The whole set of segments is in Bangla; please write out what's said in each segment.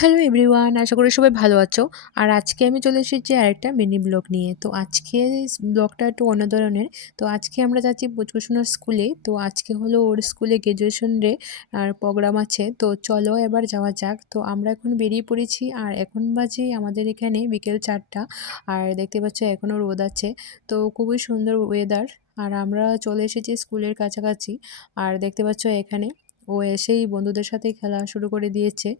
হ্যালো এভরিওয়ান, আশা করি সবাই ভালো আছো। আর আজকে আমি চলে এসেছি আরেকটা মিনি ব্লগ নিয়ে। তো আজকে ব্লগটা একটু অন্য ধরনের। তো আজকে আমরা যাচ্ছি পুচকুসোনার স্কুলে। তো আজকে হলো ওর স্কুলে গ্র্যাজুয়েশন ডে আর প্রোগ্রাম আছে। তো চলো এবার যাওয়া যাক। তো আমরা এখন বেরিয়ে পড়েছি আর এখন বাজে আমাদের এখানে বিকেল 4টা। আর দেখতে পাচ্ছ এখনও রোদ আছে। তো খুবই সুন্দর ওয়েদার। আর আমরা চলে এসেছি স্কুলের কাছাকাছি। আর দেখতে পাচ্ছ এখানে ও এসেই বন্ধুদের সাথে খেলা শুরু করে দিয়েছে।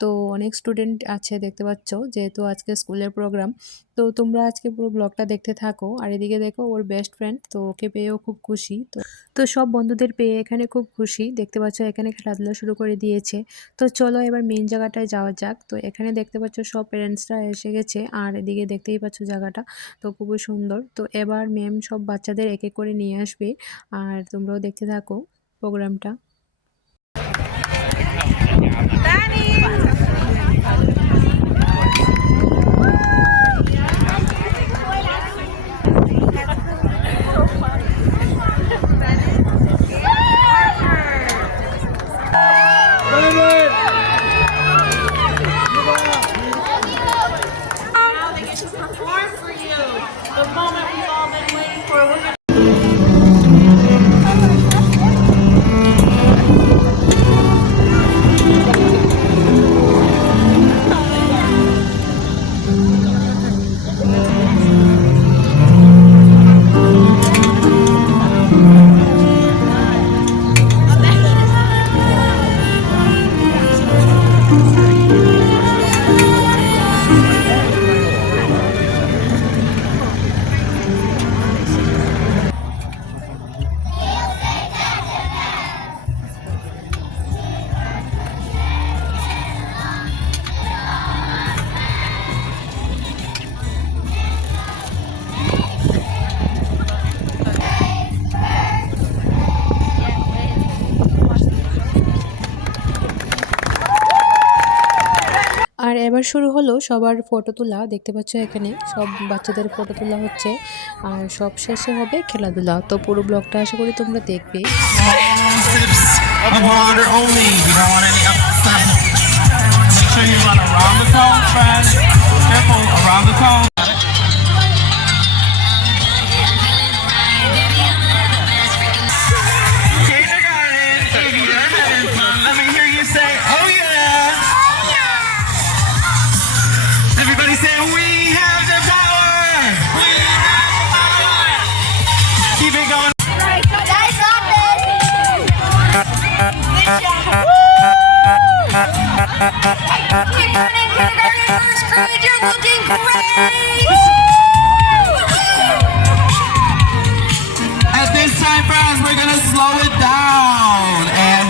তো অনেক স্টুডেন্ট আছে দেখতে পাচ্ছ, যেহেতু আজকে স্কুলের প্রোগ্রাম। তো তোমরা আজকে পুরো ব্লগটা দেখতে থাকো। আর এদিকে দেখো ওর বেস্ট ফ্রেন্ড, তো ওকে পেয়েও খুব খুশি। তো তো সব বন্ধুদের পেয়ে এখানে খুব খুশি। দেখতে পাচ্ছ এখানে খেলাধুলা শুরু করে দিয়েছে। তো চলো এবার মেন জায়গাটায় যাওয়া যাক। তো এখানে দেখতে পাচ্ছ সব প্যারেন্টসরা এসে গেছে। আর এদিকে দেখতেই পাচ্ছ জায়গাটা তো খুবই সুন্দর। তো এবার ম্যাম সব বাচ্চাদের এক এক করে নিয়ে আসবে। আর তোমরাও দেখতে থাকো প্রোগ্রামটা। Now they get to perform for you. The moment we've all been waiting for. আর এবার শুরু হলো সবার ফটো তোলা। দেখতে পাচ্ছ এখানে সব বাচ্চাদের ফটো তোলা হচ্ছে। আর সব শেষে হবে খেলাধুলা। তো পুরো ব্লগটা আশা করি তোমরা দেখবে। Keep running, kindergartners, great, you're looking great! At this time, friends, we're gonna slow it down and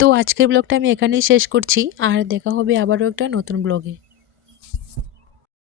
তো আজকের ব্লগটা আমি এখানেই শেষ করছি। আর দেখা হবে আবারও একটা নতুন ব্লগে।